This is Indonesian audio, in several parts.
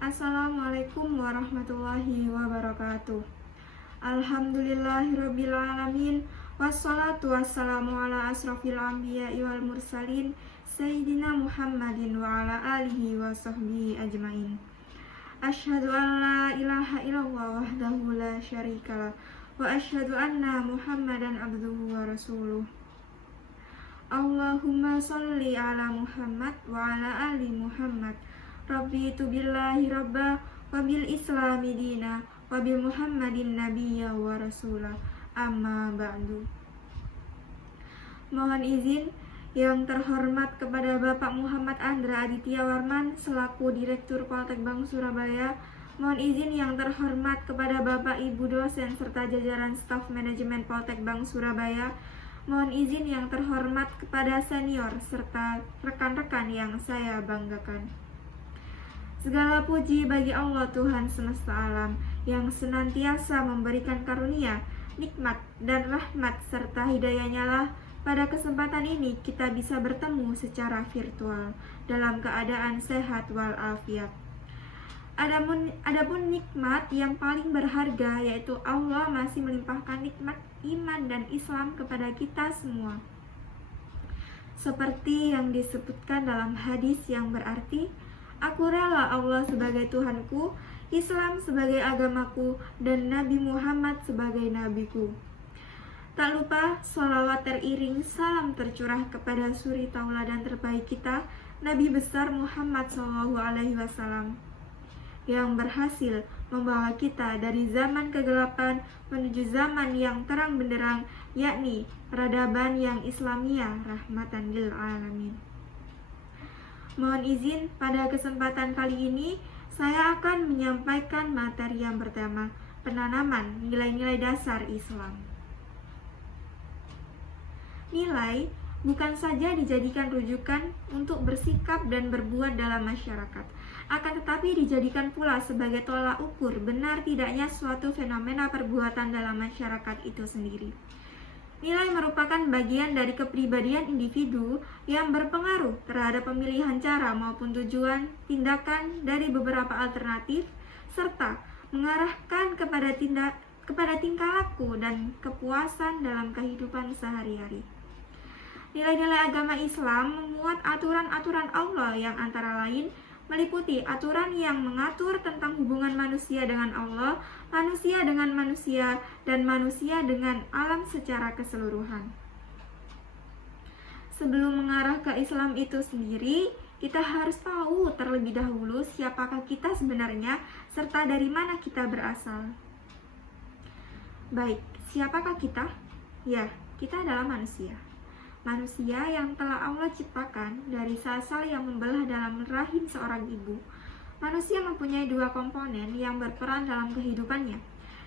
Assalamualaikum warahmatullahi wabarakatuh. Alhamdulillahirabbil alamin, wassalatu wassalamu ala asrofil anbiya'i wal mursalin Sayyidina Muhammadin wa ala alihi wa sahbihi ajmain. Asyhadu an la ilaha illallah wahdahu la syarikalah wa asyhadu anna Muhammadan abduhu wa rasuluh. Allahumma sholli ala Muhammad wa ala ali Muhammad. Rabbitu billahi rabba wa bil islami dina wa bil Muhammadin nabiyya wa rasulah. Amma ba'du. Mohon izin yang terhormat kepada Bapak Muhammad Andra Aditya Warman selaku Direktur Poltek Bank Surabaya. Mohon izin yang terhormat kepada Bapak Ibu dosen serta jajaran staf manajemen Poltek Bank Surabaya. Mohon izin yang terhormat kepada senior serta rekan-rekan yang saya banggakan. Segala puji bagi Allah Tuhan semesta alam yang senantiasa memberikan karunia, nikmat, dan rahmat serta hidayahnya lah pada kesempatan ini kita bisa bertemu secara virtual dalam keadaan sehat walafiat. Adapun nikmat yang paling berharga yaitu Allah masih melimpahkan nikmat iman dan Islam kepada kita semua. Seperti yang disebutkan dalam hadis yang berarti, aku rela Allah sebagai Tuhanku, Islam sebagai agamaku, dan Nabi Muhammad sebagai nabiku. Tak lupa sholawat teriring salam tercurah kepada suri tauladan terbaik kita, Nabi besar Muhammad SAW, yang berhasil membawa kita dari zaman kegelapan menuju zaman yang terang benderang, yakni peradaban yang Islamiyah, rahmatan lil alamin. Mohon izin pada kesempatan kali ini saya akan menyampaikan materi yang bertema penanaman nilai-nilai dasar Islam. Nilai bukan saja dijadikan rujukan untuk bersikap dan berbuat dalam masyarakat, akan tetapi dijadikan pula sebagai tolak ukur benar tidaknya suatu fenomena perbuatan dalam masyarakat itu sendiri. Nilai merupakan bagian dari kepribadian individu yang berpengaruh terhadap pemilihan cara maupun tujuan tindakan dari beberapa alternatif, serta mengarahkan kepada tingkah laku dan kepuasan dalam kehidupan sehari-hari. Nilai-nilai agama Islam memuat aturan-aturan Allah yang antara lain meliputi aturan yang mengatur tentang hubungan manusia dengan Allah, manusia dengan manusia, dan manusia dengan alam secara keseluruhan. Sebelum mengarah ke Islam itu sendiri, kita harus tahu terlebih dahulu siapakah kita sebenarnya, serta dari mana kita berasal. Baik, siapakah kita? Ya, kita adalah manusia. Manusia yang telah Allah ciptakan dari sel-sel yang membelah dalam rahim seorang ibu. Manusia mempunyai dua komponen yang berperan dalam kehidupannya.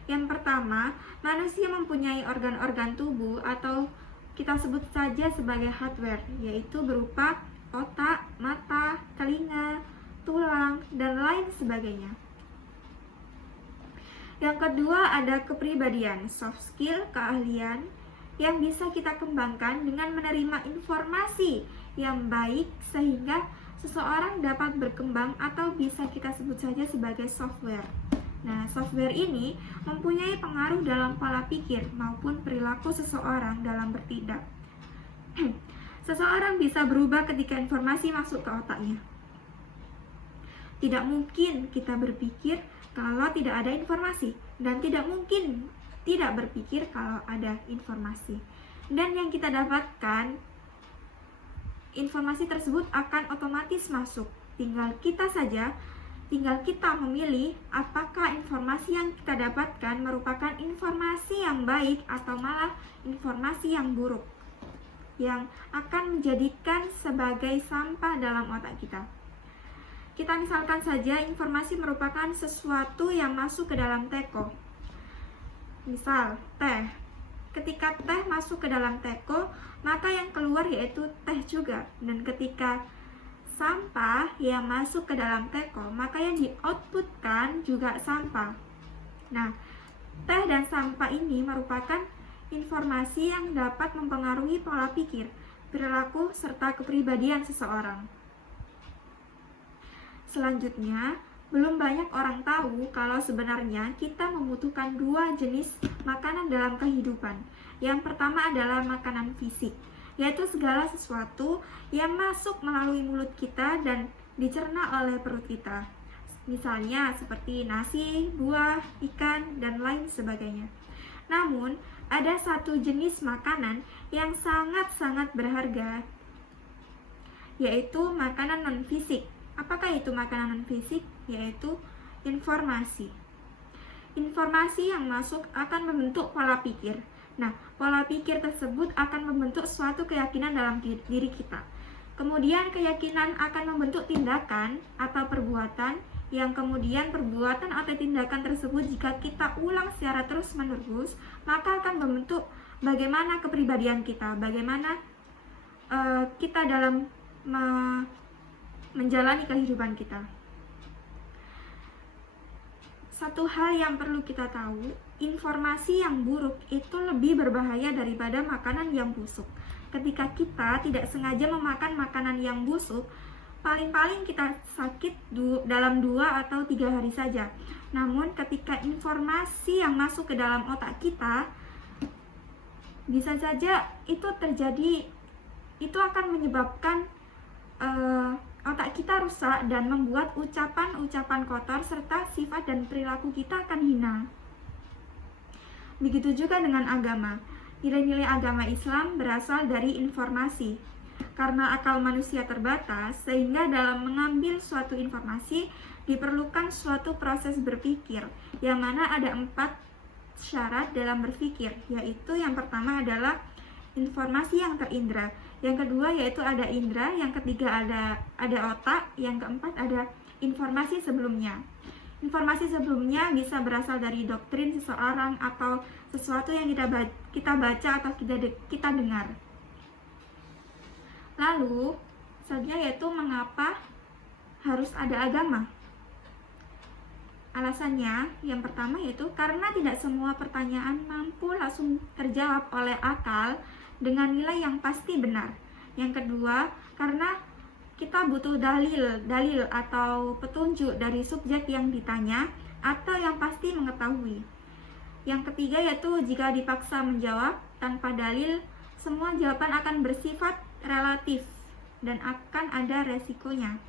Yang pertama, manusia mempunyai organ-organ tubuh atau kita sebut saja sebagai hardware, yaitu berupa otak, mata, telinga, tulang, dan lain sebagainya. Yang kedua ada kepribadian, soft skill, keahlian yang bisa kita kembangkan dengan menerima informasi yang baik sehingga seseorang dapat berkembang atau bisa kita sebut saja sebagai software. Nah, software ini mempunyai pengaruh dalam pola pikir maupun perilaku seseorang dalam bertindak. Seseorang bisa berubah ketika informasi masuk ke otaknya. Tidak mungkin kita berpikir kalau tidak ada informasi, dan tidak mungkin tidak berpikir kalau ada informasi. Dan yang kita dapatkan, informasi tersebut akan otomatis masuk. Tinggal kita memilih apakah informasi yang kita dapatkan merupakan informasi yang baik atau malah informasi yang buruk, yang akan menjadikan sebagai sampah dalam otak kita. Kita misalkan saja informasi merupakan sesuatu yang masuk ke dalam teko. Misal, teh. Ketika teh masuk ke dalam teko, maka yang keluar yaitu teh juga. Dan ketika sampah yang masuk ke dalam teko, maka yang di-outputkan juga sampah. Nah, teh dan sampah ini merupakan informasi yang dapat mempengaruhi pola pikir, perilaku, serta kepribadian seseorang. Selanjutnya, Belum banyak orang tahu kalau sebenarnya kita membutuhkan dua jenis makanan dalam kehidupan. Yang pertama adalah makanan fisik, yaitu segala sesuatu yang masuk melalui mulut kita dan dicerna oleh perut kita. Misalnya seperti nasi, buah, ikan, dan lain sebagainya. Namun, ada satu jenis makanan yang sangat-sangat berharga, yaitu makanan non-fisik. Apakah itu makanan non-fisik? Yaitu informasi. Informasi yang masuk akan membentuk pola pikir. Nah, pola pikir tersebut akan membentuk suatu keyakinan dalam diri kita. Kemudian keyakinan akan membentuk tindakan atau perbuatan, yang kemudian perbuatan atau tindakan tersebut jika kita ulang secara terus-menerus, maka akan membentuk bagaimana kepribadian kita, bagaimana kita dalam menjalani kehidupan kita. Satu hal yang perlu kita tahu, informasi yang buruk itu lebih berbahaya daripada makanan yang busuk. Ketika kita tidak sengaja memakan makanan yang busuk, paling-paling kita sakit dalam 2 atau 3 hari saja. Namun ketika informasi yang masuk ke dalam otak kita, bisa saja itu terjadi, itu akan menyebabkan otak kita rusak dan membuat ucapan-ucapan kotor serta sifat dan perilaku kita akan hina. Begitu juga dengan agama. Nilai-nilai agama Islam berasal dari informasi. Karena akal manusia terbatas, sehingga dalam mengambil suatu informasi diperlukan suatu proses berpikir, yang mana ada 4 syarat dalam berpikir, yaitu yang pertama adalah informasi yang terindra, yang kedua yaitu ada indra, yang ketiga ada otak, yang keempat ada informasi sebelumnya. Informasi sebelumnya bisa berasal dari doktrin seseorang atau sesuatu yang kita baca atau kita dengar. Lalu selanjutnya yaitu mengapa harus ada agama. Alasannya yang pertama yaitu karena tidak semua pertanyaan mampu langsung terjawab oleh akal dengan nilai yang pasti benar. Yang kedua, karena kita butuh dalil atau petunjuk dari subjek yang ditanya atau yang pasti mengetahui. Yang ketiga yaitu jika dipaksa menjawab tanpa dalil, semua jawaban akan bersifat relatif dan akan ada resikonya.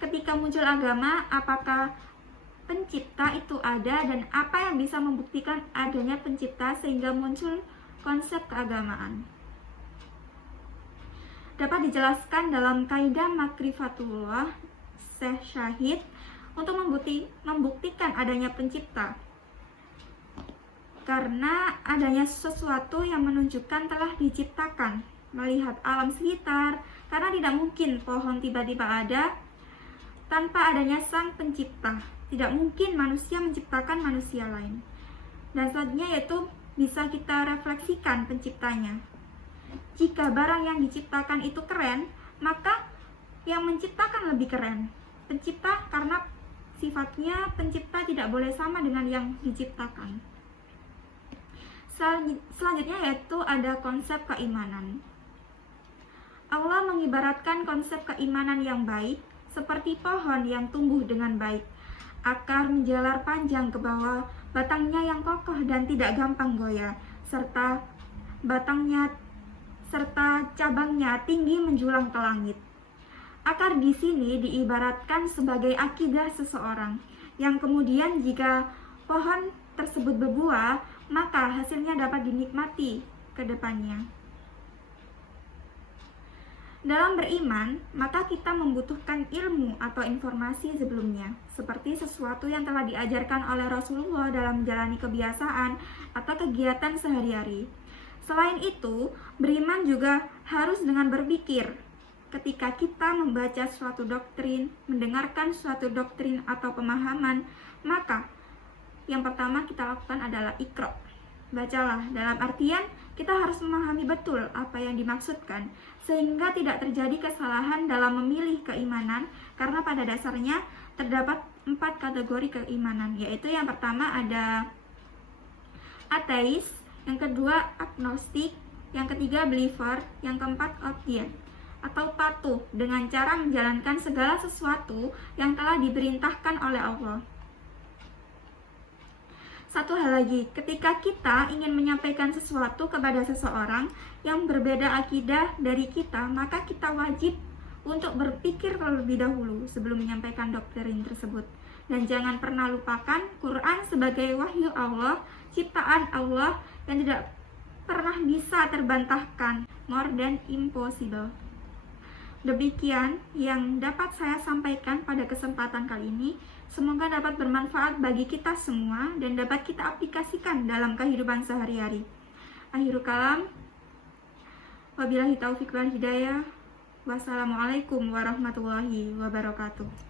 Ketika muncul agama, apakah pencipta itu ada dan apa yang bisa membuktikan adanya pencipta sehingga muncul konsep keagamaan? Dapat dijelaskan dalam kaidah Makrifatullah Syekh Syahid untuk membuktikan adanya pencipta. Karena adanya sesuatu yang menunjukkan telah diciptakan, melihat alam sekitar, karena tidak mungkin pohon tiba-tiba ada tanpa adanya sang pencipta. Tidak mungkin manusia menciptakan manusia lain. Dan selanjutnya yaitu bisa kita refleksikan penciptanya. Jika barang yang diciptakan itu keren, maka yang menciptakan lebih keren. Pencipta, karena sifatnya pencipta tidak boleh sama dengan yang diciptakan. Selanjutnya yaitu ada konsep keimanan. Allah mengibaratkan konsep keimanan yang baik seperti pohon yang tumbuh dengan baik. Akar menjalar panjang ke bawah, batangnya yang kokoh dan tidak gampang goyah, serta cabangnya tinggi menjulang ke langit. Akar di sini diibaratkan sebagai akidah seseorang, yang kemudian jika pohon tersebut berbuah, maka hasilnya dapat dinikmati ke depannya. Dalam beriman, maka kita membutuhkan ilmu atau informasi sebelumnya, seperti sesuatu yang telah diajarkan oleh Rasulullah dalam menjalani kebiasaan atau kegiatan sehari-hari. Selain itu, beriman juga harus dengan berpikir. Ketika kita membaca suatu doktrin, mendengarkan suatu doktrin atau pemahaman, maka yang pertama kita lakukan adalah iqra. Bacalah, dalam artian kita harus memahami betul apa yang dimaksudkan, sehingga tidak terjadi kesalahan dalam memilih keimanan, karena pada dasarnya terdapat 4 kategori keimanan, yaitu yang pertama ada ateis, yang kedua agnostik, yang ketiga believer, yang keempat atheist. atau patuh dengan cara menjalankan segala sesuatu yang telah diperintahkan oleh Allah. Satu hal lagi, ketika kita ingin menyampaikan sesuatu kepada seseorang yang berbeda akidah dari kita, maka kita wajib untuk berpikir terlebih dahulu sebelum menyampaikan doktrin tersebut. Dan jangan pernah lupakan Quran sebagai wahyu Allah, ciptaan Allah yang tidak pernah bisa terbantahkan, more than impossible. Demikian yang dapat saya sampaikan pada kesempatan kali ini. Semoga dapat bermanfaat bagi kita semua dan dapat kita aplikasikan dalam kehidupan sehari-hari. Akhirul kalam, wabillahi taufiq wal hidayah. Wassalamualaikum warahmatullahi wabarakatuh.